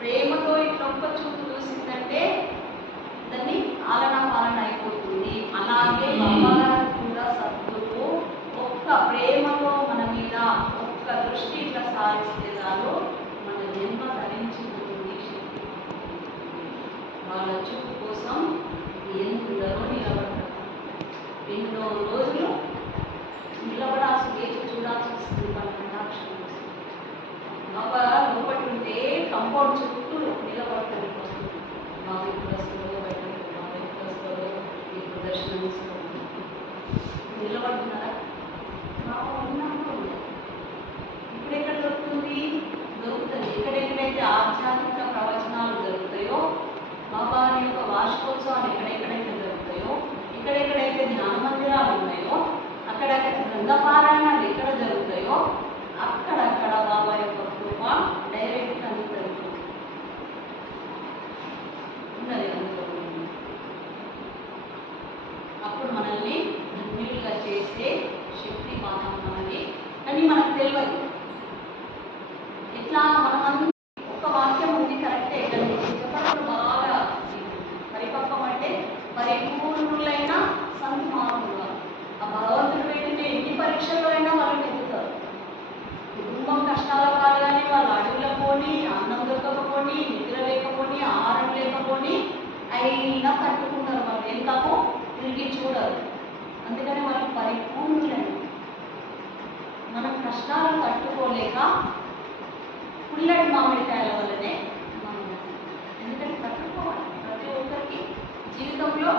ప్రేమతో ఇట్లా ఒక్క చూపు చూసిందంటే దాన్ని ఆలన పాలన అయిపోతుంది. అలాగే బాబాగారు కూడా సద్గురువు ఒక్క ప్రేమతో మన మీద ఒక్క దృష్టి ఇట్లా సారిస్తే చాలు మన జన్మ ధరించిపోతుంది. వాళ్ళ చూపు కోసం ఎందరో నిలబడతారు. ఎన్నో రోజులు నిలబడాల్సి వేచి చూడాల్సి వస్తుంది. వాళ్ళ కటాక్షం బాబా లోపటి ఉంటే కంపౌండ్ చుట్టూ నిలబడతారు. బాబా ఇప్పుడు వస్తారు, బయట బాబా ఇప్పుడు వస్తారు, ఇప్పుడు దర్శనం తీసుకోండి నిలబడుతున్నారా? బాబా ఉన్నప్పుడు ఇప్పుడు ఎక్కడ దొరుకుతుంది? దొరుకుతుంది. ఎక్కడెక్కడైతే ఆధ్యాత్మిక ప్రవచనాలు జరుగుతాయో, బాబా యొక్క వార్షికోత్సవాలు ఎక్కడెక్కడైతే జరుగుతాయో, ఎక్కడెక్కడైతే ధ్యాన మందిరాలు ఉన్నాయో, అక్కడక్కడ గ్రంథపారాయణాలు ఎక్కడ జరుగుతాయో అక్కడక్కడ బాబా యొక్క కృప డైరెక్ట్ అందుతుంది. ఉన్నది అందులో అప్పుడు మనల్ని ధన్యులుగా చేసే శక్తి బాగా మనది. కానీ మనకు తెలియదు ఎట్లా. మనం ఒక వాక్యం ఉంది కరెక్టే, కానీ చెప్పడంలో బాగా పరిపక్వం అంటే పరిపూర్ణులైన సంతమానులుగా ఆ భగవంతుడు పెట్టిన ఎన్ని పరీక్షల్లో అయినా వాళ్ళు ఎదుగుతారు. కుటుంబం కష్టాల కాదుగానే వాళ్ళు అడవులకు పోని, అన్నం దొరకకపోని, నిద్ర లేకపోని, ఆహారం లేకపోని అయినా తట్టుకుంటారు. వాళ్ళు ఎంతకు తిరిగి చూడరు. అందుకని వాళ్ళు పరిపూర్ణులని. మనం కష్టాలు తట్టుకోలేక పుల్లటి మామిడికాయల వల్లనే మనం ఎందుకంటే తట్టుకోవాలి. ప్రతి ఒక్కరికి జీవితంలో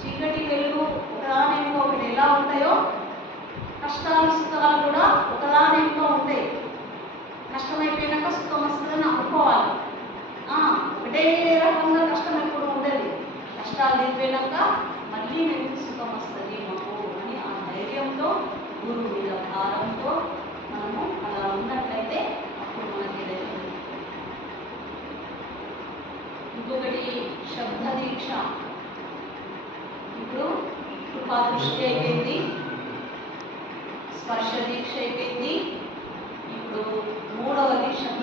చీకటి వెలుగు ఒకదానితో ఒకటి ఎలా ఉంటాయో కష్టాలు సుఖాలు కూడా ఒకదానితో ఉంటాయి. కష్టమైపోయినాక సుఖం వస్తుందని అనుకోవాలి. ఒకటే రకంగా కష్టం ఎప్పుడు ఉండదు. కష్టాలు తీరిపోయినాక మళ్ళీ నెక్స్ట్ సుఖం వస్తుంది మాకు అని ఆ ధైర్యంతో గురువు మీద భారంతో మనము అలా ఉన్నట్లయితే అప్పుడు మనకి ఏదైతే ఇంకొకటి శబ్ద దీక్ష. ఇప్పుడు కృపా దృష్టి అయిపోయింది, స్పర్శ దీక్ష అయిపోయింది. ఇప్పుడు మూడవది శబ్ద